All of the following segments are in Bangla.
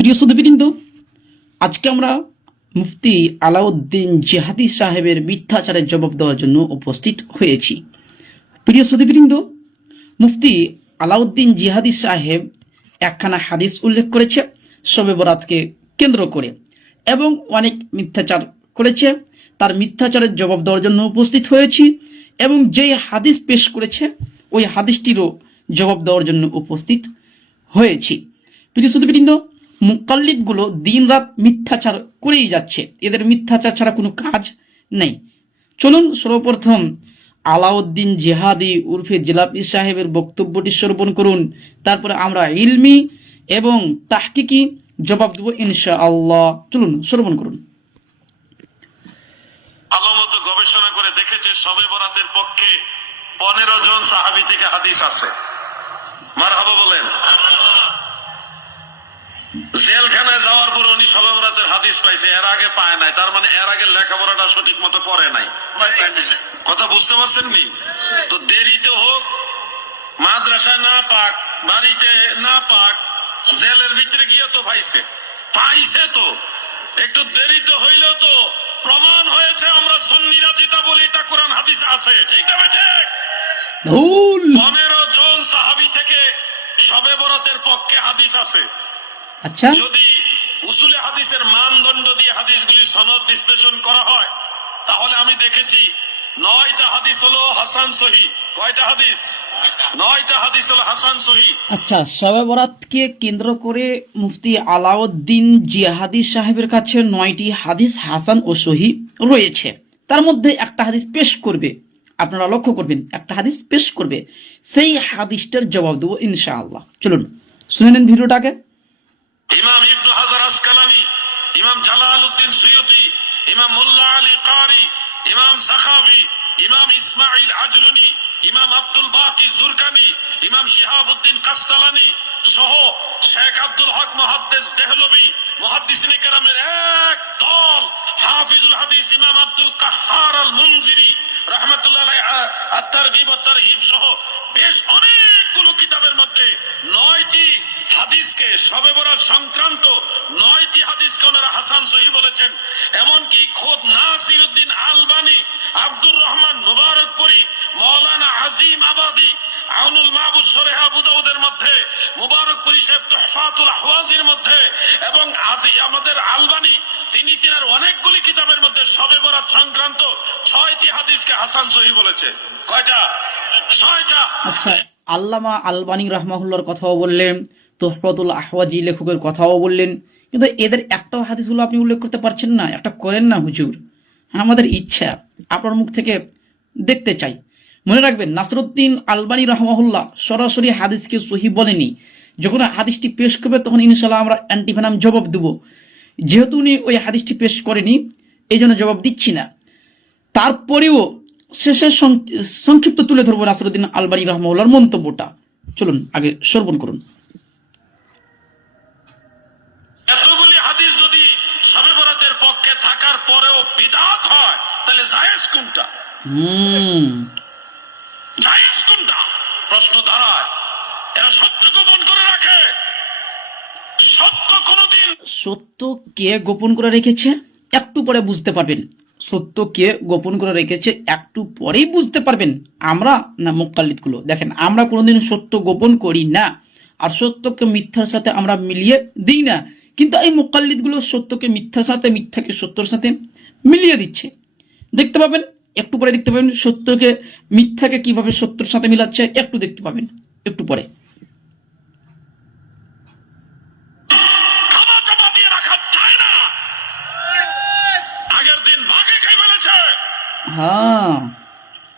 প্রিয় সুদীবৃন্দ আজকে আমরা মুফতি আলাউদ্দিন জিহাদি সাহেবের মিথ্যাচারের জবাব দেওয়ার জন্য উপস্থিত হয়েছি। প্রিয় সুদীবৃন্দ মুফতি আলাউদ্দিন জিহাদি সাহেব একখানা হাদিস উল্লেখ করেছে শবে বরাতকে কেন্দ্র করে, এবং অনেক মিথ্যাচার করেছে। তার মিথ্যাচারের জবাব দেওয়ার জন্য উপস্থিত হয়েছি, এবং যে হাদিস পেশ করেছে, ওই হাদিসটিরও জবাব দেওয়ার জন্য উপস্থিত হয়েছি। প্রিয় সুদীবৃন্দ মুকাল্লিদগুলো দিন রাত মিথ্যাচার করেই যাচ্ছে। এদের মিথ্যাচার ছাড়া কোনো কাজ নেই। চলুন সর্বপ্রথম আলাউদ্দিন জেহাদি উর্ফে জিলাপি সাহেবের বক্তব্যটি শ্রবণ করুন। তারপরে আমরা ইলমি এবং তাহকিকি জবাব দেবো ইনশা আল্লাহ চলুন, শ্রবণ করুন। আলমত গবেষণা করে দেখেছে সবে বরাতের পক্ষে পনেরো জন সাহাবি থেকে হাদিস আছে। বলেন। জেলখানায় যাওয়ার পর উনি সবে বরাতের হাদিস পাইছে এর আগে পায় নাই। তার মানে এর আগে লেখাপড়াটা সঠিক মতো করে নাই। কথা বুঝতে পারছেন নি? তো দেরিতে হোক মাদ্রাসা না পাক বাড়িতে না পাক জেলের ভিতরে গিয়ে তো পাইছে। পাইছে তো। একটু দেরিতে হইলেও তো প্রমাণ হয়েছে আমরা সন্নিরা যেটা বলি এটা কোরআন হাদিস আছে। ঠিক না ঠিক পনেরো জন সাহাবি থেকে সবে বরাতের পক্ষে হাদিস আছে। আচ্ছা। যদি উসুলে হাদিসের মানদণ্ড দিয়ে হাদিসগুলি সনদ বিশ্লেষণ করা হয় তাহলে আমি দেখেছি নয়টা হাদিস হলো হাসান সহি। কয়টা হাদিস? নয়টা হাদিস হলো হাসান সহি। আচ্ছা শবে বরাতকে কেন্দ্র করে মুফতি আলাউদ্দিন জিহাদি সাহেবের কাছে নয়টি হাদিস হাসান ও সহি রয়েছে। তার মধ্যে একটা হাদিস পেশ করবে। আপনারা লক্ষ্য করবেন একটা হাদিস পেশ করবে। সেই হাদিসটার জবাব দেবো ইনশাআল্লাহ। চলুন শুনে নেন ভিডিওটাকে। ইমাম ইবনু হাজার আসকালানি, ইমাম জালাল উদ্দিন সুয়ুতি, ইমাম মুল্লা আলী কারি ইমাম সাখাবি, ইমাম ইসমাইল আজলুনি, ইমাম আব্দুল বাকি জুরকানি, ইমাম শিহাবুদ্দিন কাস্তালানি সহ শেখ আব্দুল হক মহাদ্দেস দেহলবি মহাদ্দিসিনে কেরামের এক দল, হাফিজুল হাদিস ইমাম আব্দুল কাহার আল মুনজিরি রহমতুল্লাহ আত্মার বিবত্তার হিব সহ বেশ অনেকগুলো কিতাবের মধ্যে নয়টি হাদিসকে সবে বরাত সংক্রান্ত নয়টি হাদিসকে ওনারা হাসান সহি বলেছেন। এমনকি খোদ নাসির উদ্দিন আলবানি, আব্দুর রহমান মুবারকপুরি, মৌলানা আজিম আবাদি, আউনুল মাহবুদ সরেহ মধ্যে, মুবারকপুরি সাহেব আহওয়াজির মধ্যে এবং আজি আমাদের আলবানি, তিনি তিনার অনেকগুলি কিতাবের মধ্যে সবে বরাত সংক্রান্ত ছয়টি হাদিসকে হাসান সহি বলেছে। কয়টা? ছয়টা। আচ্ছা আল্লামা আলবানী রহমাহুল্লার কথাও বললেন তোহফাতুল আহওয়াজি লেখকের কথাও বললেন। কিন্তু এদের একটাও হাদিসগুলো আপনি উল্লেখ করতে পারছেন না, একটা করেন না হুজুর। আমাদের ইচ্ছা, আপনার মুখ থেকে দেখতে চাই। মনে রাখবেন, নাসরুদ্দিন আলবানী রহমাহুল্লাহ সরাসরি হাদিসকে সহি বলেনি। যখন হাদিসটি পেশ করবে, তখন ইনশাল্লাহ আমরা অ্যান্টিফেনাম জবাব দেব। যেহেতু উনি ওই হাদিসটি পেশ করেনি এই জন্য জবাব দিচ্ছি না। তারপরেও শেষে সংক্ষিপ্ত তুলে ধরবো নাসরুদ্দিন আলবানী রহমাউল্লার মন্তব্যটা। চলুন, আগে শ্রবণ করুন এতগুলি হাদিস যদি সবে বরাতের পক্ষে থাকার পরেও বিদাত হয় তাহলে জায়েজ কোনটা হুম। জায়েজ কোনটা প্রশ্ন দাঁড়ায়। এরা সত্য গোপন করে রাখে। সত্য কোনদিন সত্য কে গোপন করে রেখেছে? একটু পরে বুঝতে পারবেন। সত্য কে গোপন করে রেখেছে একটু পরেই বুঝতে পারবেন। আমরা না মোকাল্লিদগুলো দেখেন আমরা কোনোদিন সত্য গোপন করি না। আর সত্যকে মিথ্যার সাথে আমরা মিলিয়ে দিই না। কিন্তু এই মোকাল্লিদগুলো সত্যকে মিথ্যার সাথে মিথ্যাকে সত্যর সাথে মিলিয়ে দিচ্ছে। দেখতে পাবেন একটু পরে দেখতে পাবেন সত্যকে মিথ্যাকে কীভাবে সত্যর সাথে মিলাচ্ছে একটু দেখতে পাবেন একটু পরে। হ্যাঁ।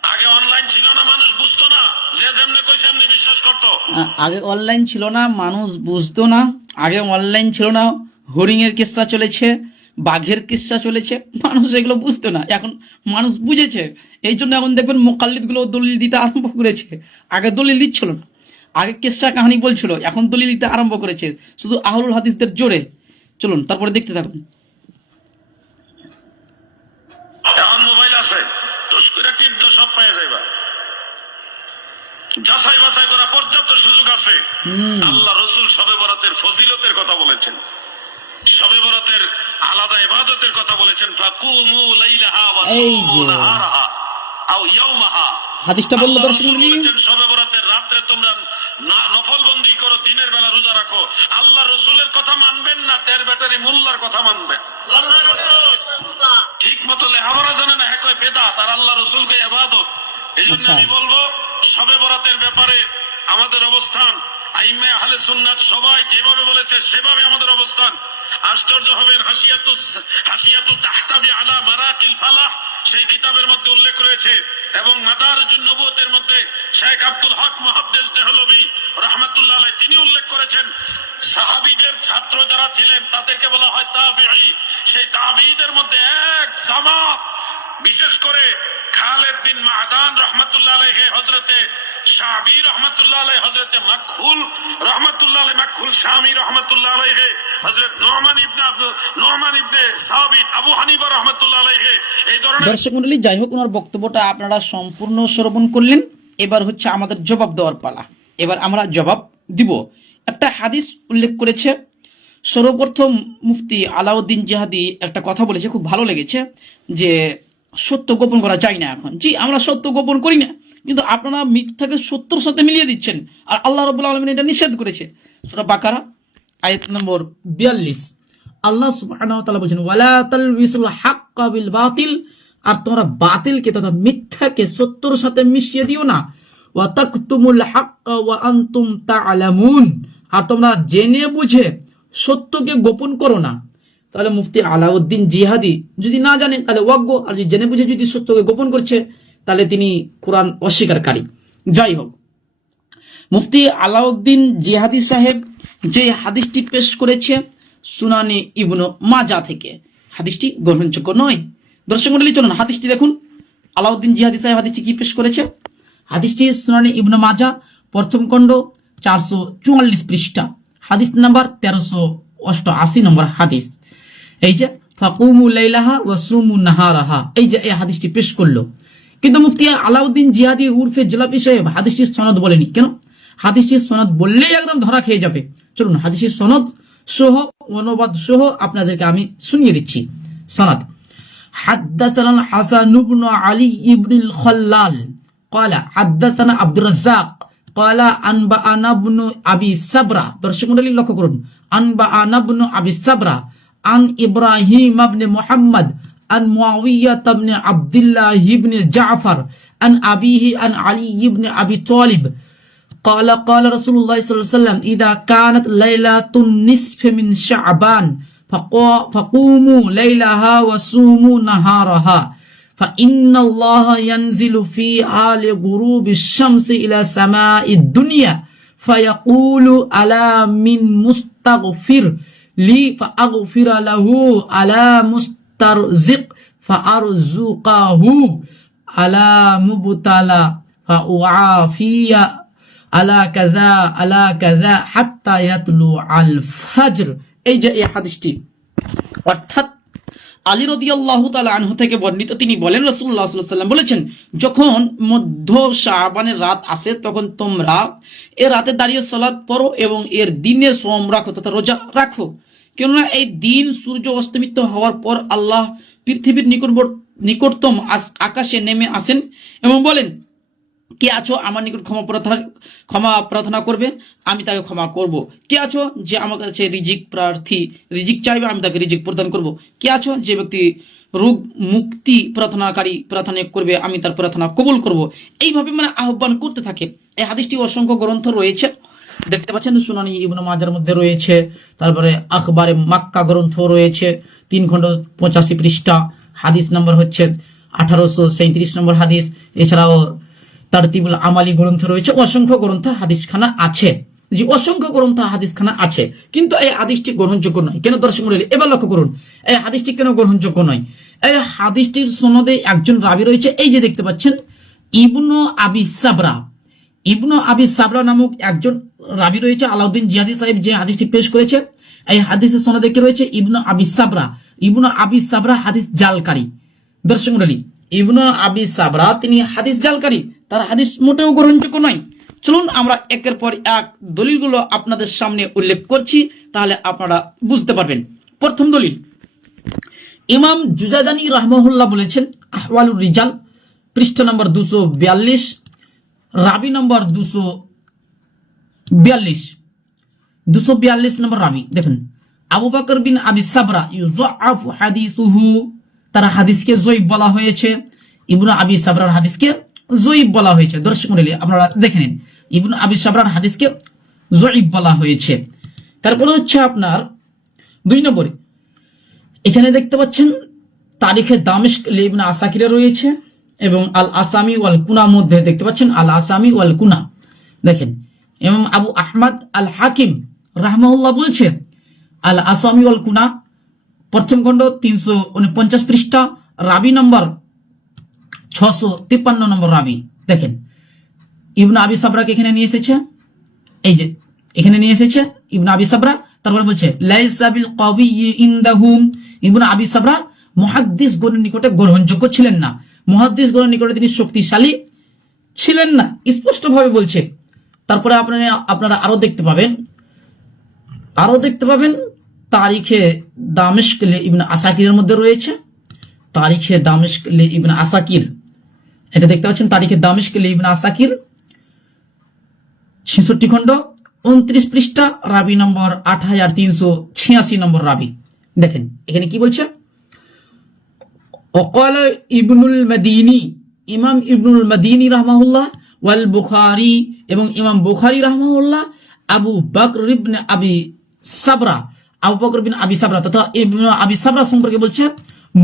আগে অনলাইন ছিল না মানুষ বুঝতো না। যে যেমনি কইছে এমনি বিশ্বাস করতো। আগে অনলাইন ছিল না মানুষ বুঝতো না। আগে অনলাইন ছিল না হরিং এর কিস্সা চলেছে। বাঘের কিস্সা চলেছে? মানুষ এগুলো বুঝতো না। এখন মানুষ বুঝেছে। এই জন্য এখন দেখবেন মোকাল্লিদগুলো দলিল দিতে আরম্ভ করেছে। আগে দলিল দিচ্ছিল না। আগে কিস্সা কাহানি বলছিল এখন দলিল দিতে আরম্ভ করেছে। শুধু আহলুল হাদিসদের জোরে। চলুন তারপরে দেখতে থাকুন। মোবাইল আছে। টুস করে টিপ দাও, সব যাইবা। যাচাই বাছাই করা পর্যাপ্ত সুযোগ আছে। আল্লাহ রসুল সবে বরাতের ফজিলতের কথা বলেছেন। শবে বরাতের আলাদা ইবাদতের কথা বলেছেন ফাকুমু লাইলাহা ওয়া সুমু নাহারাহা আও ইয়াওমাহা হাদিসটা বলল তোমরা না নফলবন্দি করো দিনের বেলা রোজা রাখো। আল্লাহ রসুলের কথা মানবেন না তের ব্যাটারি মোল্লার কথা মানবেন। ঠিক মতো লেহাপড়া জানে না হ্যাঁ বেদা তার আল্লাহ রসুলকে এবাদত। এই জন্য আচ্ছা। আমি বলব সবে বরাতের ব্যাপারে আমাদের অবস্থান। আইমে সবাই যেভাবে বলেছে, সেভাবে আমাদের অবস্থান। আশ্চর্য হবেন হাসিয়াতু হাসিয়াতু তাহতাবি আলা মারাকিল ফালাহ, সেই কিতাবের মধ্যে উল্লেখ রয়েছে। এবং মাদারুন নবুয়তের মধ্যে শেখ আব্দুল হক মুহাদ্দিস দেহলভী রাহমাতুল্লাহ তিনি উল্লেখ করেছেন, সাহাবীদের ছাত্র যারা ছিলেন, তাদেরকে বলা হয় তাবিঈ। সেই তাবিঈদের মধ্যে এক জামাত, বিশেষ করে খালেদ বিন মাদান রহমতুল্লাহ শাবি রহমতুল্লাহ রহমতুল্লাহ শামি রহমতুল্লাহ ইবনে ইবনে সাবিত, আবু হানিফা রহমতুল্লাহ এই ধরনের দর্শক মন্ডলী, যাই হোক, ওনার বক্তব্যটা আপনারা সম্পূর্ণ শ্রবণ করলেন। এবার হচ্ছে আমাদের জবাব দেওয়ার পালা। এবার আমরা জবাব দিব। একটা হাদিস উল্লেখ করেছে। সর্বপ্রথম মুফতি আলাউদ্দিন জিহাদি একটা কথা বলেছে, খুব ভালো লেগেছে, যে সত্য গোপন করা যায় না এখন। জি, আমরা সত্য গোপন করি না, কিন্তু আপনারা মিথ্যাকে সত্যর সাথে মিলিয়ে দিচ্ছেন, আর আল্লাহ রবুল্লা আলমিন এটা নিষেধ করেছে। সুরা বাকারা, আয়াত নম্বর বিয়াল্লিশ। আল্লাহ সুবহানাহু ওয়া তাআলা বলেন হাক্কা বিল বাতিল আর তোমরা বাতিলকে তথা মিথ্যাকে সত্যর সাথে মিশিয়ে দিও না। ওয়া তাকতুমুল হাক্কা ওয়া আনতুম তা'লামুন আর তোমরা জেনে বুঝে সত্যকে গোপন করো না। তাহলে মুফতি আলাউদ্দিন জিহাদি যদি না জানে তাহলে ওয়াজ্ঞ। আর যদি জেনে বুঝে যদি সত্যকে গোপন করছে, তাহলে তিনি কোরআন অস্বীকারী। যাই হোক, মুফতি আলাউদ্দিন জিহাদি সাহেব যে হাদিসটি পেশ করেছে সুনানি ইবনু মাজা থেকে। হাদিসটি গ্রহণযোগ্য নয়। দর্শক মন্ডলী, চলুন হাদিসটি দেখুন। আলাউদ্দিন জিহাদি সাহেব হাদিসটি কি পেশ করেছে? হাদিসটি সুনানি ইবনু মাজা, প্রথম খণ্ড, চারশো চুয়াল্লিশ পৃষ্ঠা। হাদিস নাম্বার তেরোশো অষ্টআশি নম্বর হাদিস। এই যে ফাকুমু লাইলাহা ওয়া সুমু নাহারাহা এই যে এই হাদিসটি পেশ করলো কিন্তু মুফতি আলাউদ্দিন জিহাদি উর্ফে জেলাপি সাহেব হাদিসটির সনদ বলেনি কেন হাদিসটির সনদ বললেই একদম ধরা খেয়ে যাবে চলুন হাদিসের সনদ সহ অনুবাদ সহ আপনাদেরকে আমি শুনিয়ে দিচ্ছি সনদ حدثنا الحسن بن علي بن الخلال قال حدثنا عبد الرزاق قال أنبأنا بن أبي سبرة দর্শক মণ্ডলী লক্ষ্য করুন أنبأنا بن أبي سبرة عن إبراهيم بن محمد عن معاوية بن عبد الله بن جعفر عن أبيه عن علي بن أبي طالب قال قال رسول الله صلى الله عليه وسلم إذا كانت ليلة النصف من شعبان فقو- فقوموا ليلها وصوموا نهارها فإن الله ينزل فيها لغروب الشمس إلى سماء الدنيا فيقول ألا من مستغفر লি ফাগফির লাহু আলা আলা কাজা আলা কাজা এই যে এই হাদিসটি, অর্থাৎ আলী রদি আল্লাহ আনহু থেকে বর্ণিত, তিনি বলেন রসুল্লাহ সাল্লাম বলেছেন, যখন মধ্য শাহবানের রাত আসে, তখন তোমরা এ রাতে দাঁড়িয়ে সলাদ করো এবং এর দিনে সোম রাখো তথা রোজা রাখো। কেননা এই দিন সূর্য অস্তমিত হওয়ার পর আল্লাহ পৃথিবীর নিকটতম আকাশে নেমে আসেন এবং বলেন, কে আছো? আমার নিকট ক্ষমা প্রার্থনা ক্ষমা প্রার্থনা করবে, আমি তাকে ক্ষমা করব। কে আছো যে আমার কাছে রিজিক প্রার্থী রিজিক চাইবে, আমি তাকে রিজিক প্রদান করব। কে আছো যে ব্যক্তি রোগ মুক্তি প্রার্থনাকারী প্রার্থনা করবে, আমি তার প্রার্থনা কবুল করব? এইভাবে মানে আহ্বান করতে থাকে। এই হাদিসটি অসংখ্য গ্রন্থ রয়েছে। দেখতে পাচ্ছেন, সুনানি ইবনে মাজার মধ্যে রয়েছে, তারপরে আখবারে মাক্কা গ্রন্থ রয়েছে, তিন খণ্ড পঁচাশি পৃষ্ঠা, হাদিস নম্বর হচ্ছে আঠারোশো সাঁত্রিশ নম্বর হাদিস, এছাড়াও তারতিবুল আমালি গ্রন্থ রয়েছে, অসংখ্য গ্রন্থ হাদিসখানা আছে। জি, অসংখ্য গ্রন্থ হাদিসখানা আছে, কিন্তু এই হাদিসটি গ্রহণযোগ্য নয়। কেন দর্শক মন্ডলী, এবার লক্ষ্য করুন, এই হাদিসটি কেন গ্রহণযোগ্য নয়? এই হাদিসটির সনদে একজন রাবি রয়েছে, এই যে দেখতে পাচ্ছেন, ইবনু আবি সাবরা। ইবনু আবি সাবরা নামক একজন রাবি রয়েছে, আলাউদ্দিন জিহাদি সাহেব যে হাদিসটি পেশ করেছে, এই হাদিসের সনদে কে রয়েছে? ইবনু আবি সাবরা। ইবনু আবি সাবরা হাদিস জালকারী। দর্শক মন্ডলী, ইবনু আবি সাবরা, তিনি হাদিস জালকারী। তার হাদিস মোটেও গ্রহণযোগ্য নয়। চলুন আমরা একের পর এক দলিলগুলো আপনাদের সামনে উল্লেখ করছি, তাহলে আপনারা বুঝতে পারবেন। প্রথম দলিল, ইমাম জুজাদানি রহমহুল্লাহ বলেছেন, আহওয়ালুর রিজাল, পৃষ্ঠা নম্বর দুশো বিয়াল্লিশ, রাবি নম্বর দুশো বিয়াল্লিশ। দুশো বিয়াল্লিশ নম্বর রাবি, দেখুন। আবু বকর বিন আবি সাবরা ইউজাফ হাদিসুহু, তার হাদিসকে জয়ীব বলা হয়েছে। ইবনু আবি সাবরার হাদিসকে জয়ীব বলা হয়েছে। দর্শক মন্ডলী, আপনারা দেখে নিন। ইবনু আবি সাবরার হাদিসকে জয়ীব বলা হয়েছে। তারপরে হচ্ছে আপনার দুই নম্বরে। এখানে দেখতে পাচ্ছেন, তারিখে দামিস্ক ইবন আসাকিরে রয়েছে এবং আল আসামি ওয়াল কুনা মধ্যে দেখতে পাচ্ছেন আল আসামি ওয়াল কুনা দেখেন এবং আবু আহমদ আল হাকিম রাহমাউল্লাহ বলছে আল আসামি ওয়াল কুনা প্রথম খণ্ড তিনশো উনপঞ্চাশ পৃষ্ঠা, রাবি নম্বর ছশো তিপ্পান্ন নম্বর রাবি। দেখেন, ইবনা আবি সাবরাকে এখানে নিয়ে এসেছে, এই যে, এখানে নিয়ে এসেছে, ইবনা আবি সাবরা, তারপরে বলছে, লাইসা বিল কবি ইনদাহুম। ইবনা আবি সাবরা মুহাদ্দিস গণের নিকটে গ্রহণযোগ্য ছিলেন না। মুহাদ্দিস গণের নিকটে তিনি শক্তিশালী ছিলেন না। স্পষ্টভাবে বলছে তারপরে আপনারা আপনারা আরও দেখতে পাবেন আরও দেখতে পাবেন তারিখে দামেশকলে ইবনে আসাকিরের মধ্যে রয়েছে। তারিখে দামেশকলে ইবনে আসাকির, এটা দেখতে পাচ্ছেন তারিখে দামেশকলে ইবনে আসাকির ছেষট্টি খণ্ড, উনত্রিশ পৃষ্ঠা, রাবি নম্বর আট হাজার তিনশো ছিয়াশি নম্বর রাবি। দেখেন, এখানে কি বলছে? অকাল ইবনুল মদিনী, ইমাম ইবনুল মদিনী রহমাউল্লাহ ওয়াল বুখারি এবং ইমাম বুখারি রহমাউল্লাহ আবু বকর ইবনে আবি সাবরা, আবু বকর আবি সাবরা তথা আবি সাবরা সম্পর্কে বলছে,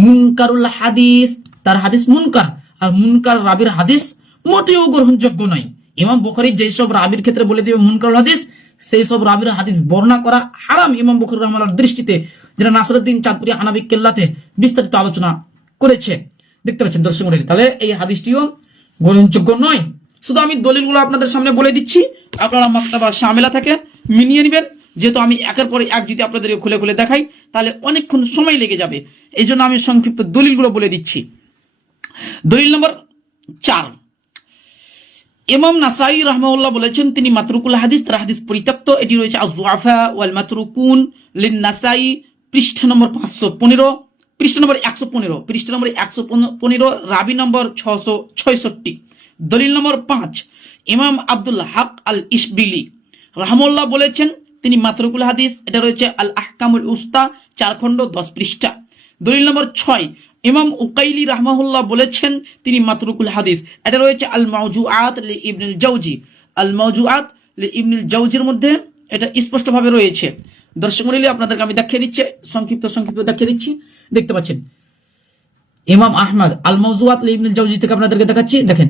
মুনকারুল হাদিস, তার হাদিস মুনকার, আর মুনকার রাবির হাদিস মোটেও গ্রহণযোগ্য নয়। ইমাম বুখারি যেই সব রাবির ক্ষেত্রে বলে দিবে মুনকারুল হাদিস, সেই সব রাবির হাদিস বর্ণনা করা হারাম ইমাম বুখারি রহমাল্লাহর দৃষ্টিতে, যেটা নাসরুদ্দিন চাঁদপুরি হানাবি কেল্লাতে বিস্তারিত আলোচনা করেছে। দেখতে পাচ্ছেন দর্শক তাহলে এই হাদিসটিও গ্রহণযোগ্য নয়। শুধু আমি দলিলগুলো আপনাদের সামনে বলে দিচ্ছি। আপনারা মাক্তাবা সামেলা থেকে মিনিয়ে নেবেন। যেহেতু আমি একের পরে এক যদি আপনাদের খুলে খুলে দেখাই, তাহলে অনেকক্ষণ সময় লেগে যাবে। এই জন্য আমি সংক্ষিপ্ত দলিলগুলো বলে দিচ্ছি। দলিল নম্বর চার। ইমাম নাসাই রহমাউল্লাহ বলেছেন, তিনি মাতরুকুল হাদিস, তার হাদিস পরিত্যক্ত। এটি রয়েছে আজওয়াফা ওয়াল মাতরুকুন লিন নাসাই পৃষ্ঠা নম্বর পাঁচশো পনেরো। পৃষ্ঠা নম্বর একশো পনেরো, পৃষ্ঠা নম্বর একশো পনেরো, রাবি নম্বর ছশো ছয়ষট্টি। দলিল নম্বর পাঁচ, ইমাম আব্দুল হক আল ইসবিলি রহমুল্লাহ বলেছেন, তিনি মাতরুকুল হাদিস, এটা রয়েছে আল আহকামুল উস্তা, চার খণ্ড দশ পৃষ্ঠা। দলিল নম্বর ছয়, ইমাম উকাইলি রাহমাহুল্লাহ বলেছেন, তিনি মাতরুকুল হাদিস, এটা রয়েছে আল মাউজুআত লি ইবনুল জাউজি আল মাউজুআত লি ইবনুল জৌজির মধ্যে এটা স্পষ্টভাবে রয়েছে। দর্শক মন্ডলী, আপনাদেরকে আমি দেখিয়ে দিচ্ছি, সংক্ষিপ্ত সংক্ষিপ্ত দেখিয়ে দিচ্ছি, দেখতে পাচ্ছেন। ইমাম আহমদ আল মৌজুয়াত ইবনুল জাউজি থেকে আপনাদেরকে দেখাচ্ছি, দেখেন।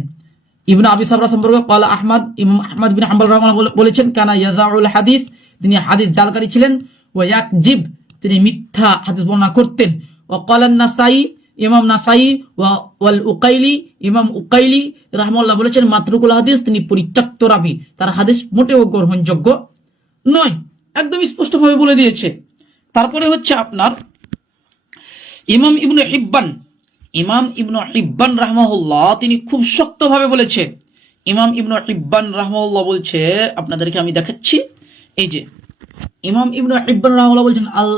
ইবনে আবি সাবরা সম্পর্কে ক্বালা আহমদ, ইমাম আহমদ বিন হাম্বল বলে- বলেছেন, কানা ইয়াজাউল হাদিস তিনি হাদিস জালকারী ছিলেন, ওয়া ইয়াকজিব তিনি মিথ্যা হাদিস বর্ণনা করতেন। ওয়া ক্বালা নাসাই ইমাম নাসাই, ওয়া ওয়াল উকাইলি ইমাম উকাইলি রাহমাহুল্লাহ বলেছেন, মাতরুকুল হাদিস তিনি পরিত্যক্ত রাবি। তার হাদিস মোটেও গ্রহণযোগ্য নয়। একদম স্পষ্টভাবে বলে দিয়েছে। তারপরে হচ্ছে আপনার ইমাম ইবনু হিব্বান ইমাম ইবনু ইব্বান রাহমাহুল্লাহ, তিনি খুব শক্তভাবে বলেছে। ইমাম ইবনু ইব্বান রাহমাহুল্লাহ বলছে, আপনাদেরকে আমি দেখাচ্ছি, এই যে, ইমাম ইবনু ইব্বান রাহমাহুল্লাহ বলছেন, আল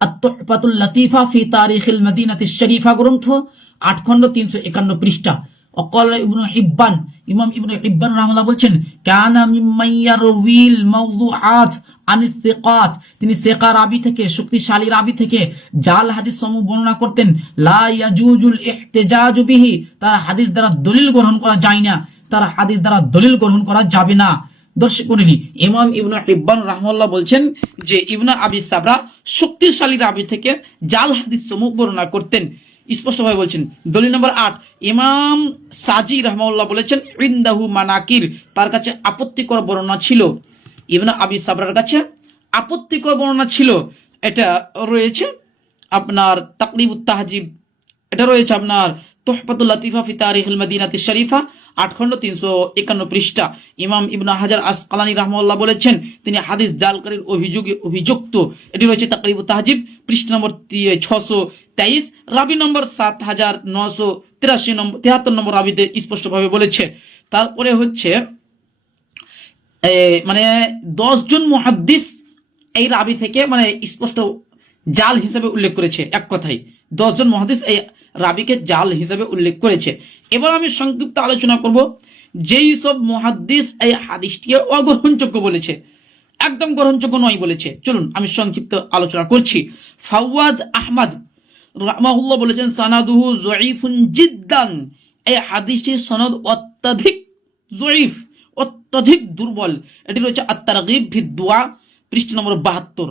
আত-তুহফাতুল লাতিফা ফি তারিখিল মদিনাতিশ শরীফা গ্রন্থ, আট খণ্ড তিনশো একান্ন পৃষ্ঠা। অকল ইবনু হিব্বান ইমাম ইবনু রাহমাল্লাহ বলছেন সিকাত তিনি রাবি থেকে, শক্তিশালী রাবি থেকে জাল হাদিস সমূহ বর্ণনা করতেন তার হাদিস দ্বারা দলিল গ্রহণ করা যায় না, তার হাদিস দ্বারা দলিল গ্রহণ করা যাবে না। দর্শক মন্ডলী, ইমাম ইবনু হিব্বান রাহমাল্লাহ বলছেন যে, ইবনা আবি সাবরা শক্তিশালী রাবি থেকে জাল হাদিস সমূহ বর্ণনা করতেন। স্পষ্টভাবে বলছেন। দলিল নম্বর আট, ইমাম সাজি রহমাউল্লাহ বলেছেন, ইন্দাহু মানাকির তার কাছে আপত্তিকর বর্ণনা ছিল। ইবনা আবি সাবরার কাছে আপত্তিকর বর্ণনা ছিল। এটা রয়েছে আপনার তাকরিব তাহজিব। এটা রয়েছে আপনার তোহফাতুল লতিফা ফি শরীফা খণ্ড তিনশো একান্ন পৃষ্ঠা। ইমাম হাজার আসকালানি বলেছেন, তিনি হাদিস জালকারীর অভিযোগে অভিযুক্ত। এটি রয়েছে তাকরিব তাহজিব, পৃষ্ঠা নম্বর ছশো তেইশ, রাবি নম্বর সাত হাজার নশো তিরাশি নম্বর তিয়াত্তর নম্বর রাবিতে স্পষ্টভাবে বলেছে। তারপরে হচ্ছে মানে দশ জন মুহাদ্দিস এই রাবি থেকে মানে স্পষ্ট জাল হিসেবে উল্লেখ করেছে, এক কথায়। দশজন মহাদিস এই রাবিকে জাল হিসেবে উল্লেখ করেছে। এবার আমি সংক্ষিপ্ত আলোচনা করব, যেই সব মহাদিস এই হাদিসটিকে অগ্রহণযোগ্য বলেছে। একদম গ্রহণযোগ্য নয় বলেছে। চলুন, আমি সংক্ষিপ্ত আলোচনা করছি। ফাওয়াজ আহমদ রাহমাহুল্লাহ বলেছেন, সানাদুহু জয়ীফুন জিদ্দান। এই হাদিসটির সনদ অত্যাধিক জয়ীফ অত্যাধিক দুর্বল। এটি রয়েছে আত্মারগিব ভিদুয়া পৃষ্ঠ নম্বর বাহাত্তর,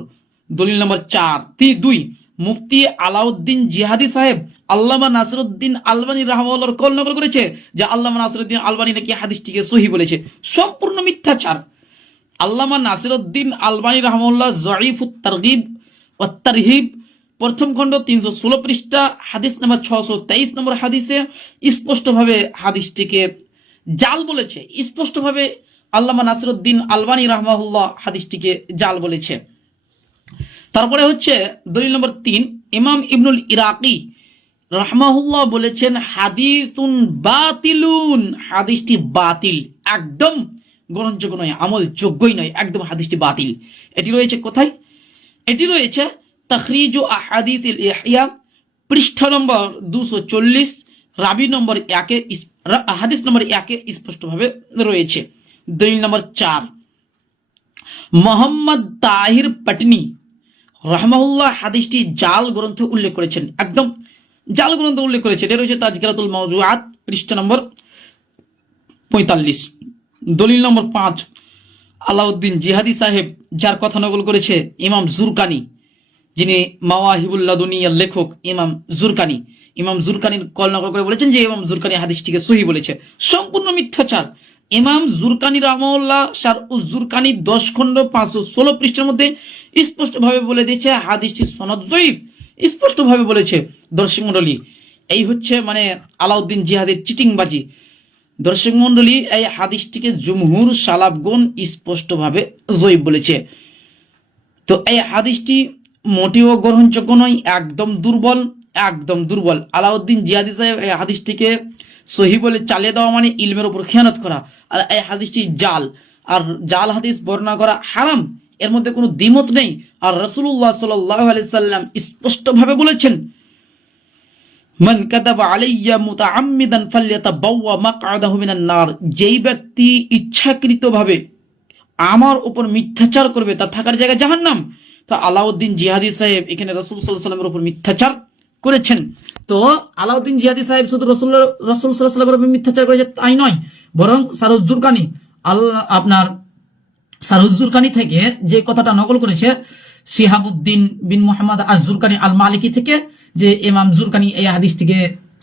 দলিল নম্বর চার তি দুই। মুফতি আলাউদ্দিন জিহাদি সাহেব আল্লামা নাসরুদ্দিন আলবানী রাহমাল্লাহর কল নকল করেছে যে আল্লামা নাসরুদ্দিন আলবানী নাকি হাদিসটিকে সহি বলেছে। সম্পূর্ণ মিথ্যাচার আল্লামা নাসিরুদ্দিন আলবানী রহমুল্লাহ জয়ীফ তারগিব ও প্রথম খণ্ড তিনশো ষোলো পৃষ্ঠা, হাদিস নাম্বার ছশো তেইশ নম্বর হাদিসে স্পষ্টভাবে হাদিসটিকে জাল বলেছে। স্পষ্টভাবে আল্লামা নাসিরুদ্দিন আলবানী রহমাহুল্লাহ হাদিসটিকে জাল বলেছে। তারপরে হচ্ছে দলিল নম্বর তিন, ইমাম ইবনুল ইরাকি রহমাহুল্লাহ বলেছেন, হাদিসুন বাতিলুন, হাদিসটি বাতিল, একদম গ্রহণযোগ্য নয়, আমল যোগ্যই নয়, একদম হাদিসটি বাতিল। এটি রয়েছে কোথায়? এটি রয়েছে তখরিজ আহাদিস ইহিয়া, পৃষ্ঠা নম্বর দুশো চল্লিশ, রাবি নম্বর একে হাদিস নম্বর একে স্পষ্টভাবে রয়েছে। দলিল নম্বর চার, মোহাম্মদ তাহির পটনি রহমাউল্লাহ হাদিসটি জাল গ্রন্থ উল্লেখ করেছেন। একদম জাল গ্রন্থ উল্লেখ করেছে এটা রয়েছে তাজকিরাতুল মওজুআত, পৃষ্ঠা নম্বর পঁয়তাল্লিশ। দলিল নম্বর পাঁচ, আলাউদ্দিন জিহাদি সাহেব যার কথা নকল করেছে ইমাম জুরকানি, যিনি মাওয়াহিবুল্লাহ দুনিয়ার লেখক ইমাম জুরকানি। ইমাম জুরকানির কল নকল করে বলেছেন যে ইমাম জুরকানি হাদিসটিকে সহি বলেছে। সম্পূর্ণ মিথ্যাচার। ইমাম জুরকানি রহমউল্লাহ সার জুরকানি দশ খণ্ড পাঁচশো ষোলো পৃষ্ঠের মধ্যে স্পষ্টভাবে বলে দিয়েছে, হাদিসটি সনদ জয়ীফ, স্পষ্টভাবে বলেছে দর্শক মন্ডলী এই হচ্ছে মানে আলাউদ্দিন জিহাদের চিটিংবাজি। দর্শক মন্ডলী এই হাদিসটিকে জুমহুর সালাবগুন স্পষ্টভাবে জয়ীব বলেছে। তো এই হাদিসটি মোটেও গ্রহণযোগ্য নয়, একদম দুর্বল একদম দুর্বল। আলাউদ্দিন জিয়াদি সাহেব এই হাদিসটিকে সহি বলে চালিয়ে দেওয়া মানে ইলমের উপর খেয়ানত করা। আর এই হাদিসটি জাল। আর জাল হাদিস বর্ণনা করা হারাম। এর মধ্যে কোনো দ্বিমত নেই। আর রসুল্লাহ সাল্লাম স্পষ্টভাবে বলেছেন, মান কাদাবা আলাইয়া মুতাআম্মিদান ফালইয়াতাবাওয়া মাকআদাহু মিনান নার। যেই ব্যক্তি ইচ্ছাকৃতভাবে আমার উপর মিথ্যাচার করবে, তার থাকার জায়গা জাহান্নাম। তো আলাউদ্দিন জিহাদি সাহেব এখানে রসুল সাল্লাহ সাল্লামের উপর মিথ্যাচার করেছেন। তো আলাউদ্দিন জিহাদি সাহেব শুধু রসুল রসুল সাল্লাহ সাল্লামের উপর মিথ্যাচার করেছে, তাই নয়। বরং সারুজ্জুরকানি আল্লাহ আপনার সারুজ্জুরকানি থেকে যে কথাটা নকল করেছে, শিহাবুদ্দিন বিন মোহাম্মদ আজুরকানি আল মালিকি থেকে যে ইমাম জুরকানি এই হাদিসটিকে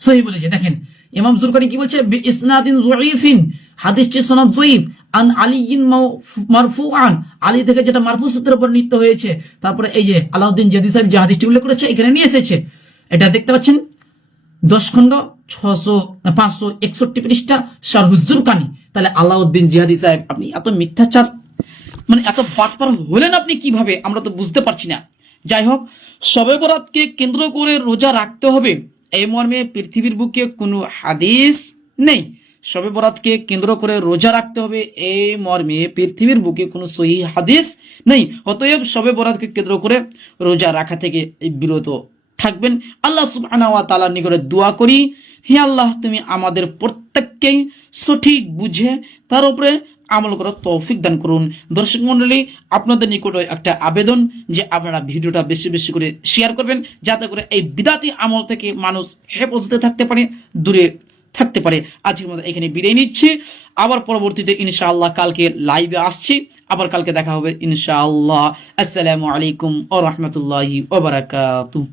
সহি বলেছে। দেখেন, ইমাম জুরকানি কি বলছে? বি ইসনাদিন জয়ীফিন হাদিসটি সনদ জয়ীফ আন আলিয়িন মারফুআন। আলী থেকে যেটা মারফু সূত্রের উপর নিত্য হয়েছে, তারপরে এই যে আলাউদ্দিন জাদি সাহেব যে হাদিসটি উল্লেখ করেছে, এখানে নিয়ে এসেছে। এটা দেখতে পাচ্ছেন? দশ খণ্ড, ছশো, পাঁচশো একষট্টি পৃষ্ঠা কানি তাহলে আলাউদ্দিন জিহাদি সাহেব, আপনি এত মিথ্যাচার মানে এত বাটপার হলেন আপনি কীভাবে? আমরা তো বুঝতে পারছি না। যাই হোক শবে বরাতকে কেন্দ্র করে রোজা রাখতে হবে। এই মর্মে পৃথিবীর বুকে কোনো হাদিস নেই। শবে বরাতকে কেন্দ্র করে রোজা রাখতে হবে। এই মর্মে পৃথিবীর বুকে কোনো সহি হাদিস নেই। অতএব শবে বরাতকে কেন্দ্র করে রোজা রাখা থেকে বিরত থাকবেন। আল্লাহ সুবহানাহু ওয়া তাআলার নিকটে দোয়া করি, হে আল্লাহ, তুমি আমাদের প্রত্যেককেই সঠিক বুঝে, তার উপরে আমল করার তৌফিক দান করুন। দর্শক মন্ডলী আপনাদের নিকটে একটা আবেদন যে আপনারা ভিডিওটা বেশি বেশি করে শেয়ার করবেন, যাতে করে এই বিদাতি আমল থেকে মানুষ হেফাজতে থাকতে পারে, দূরে থাকতে পারে। আজকের মতো এখানে বিদায় নিচ্ছি। আবার পরবর্তীতে ইনশাআল্লাহ কালকে লাইভে আসছি। আবার কালকে দেখা হবে ইনশাআল্লাহ। আসসালামু আলাইকুম ও রহমতুল্লাহি ওবরাকাতুহ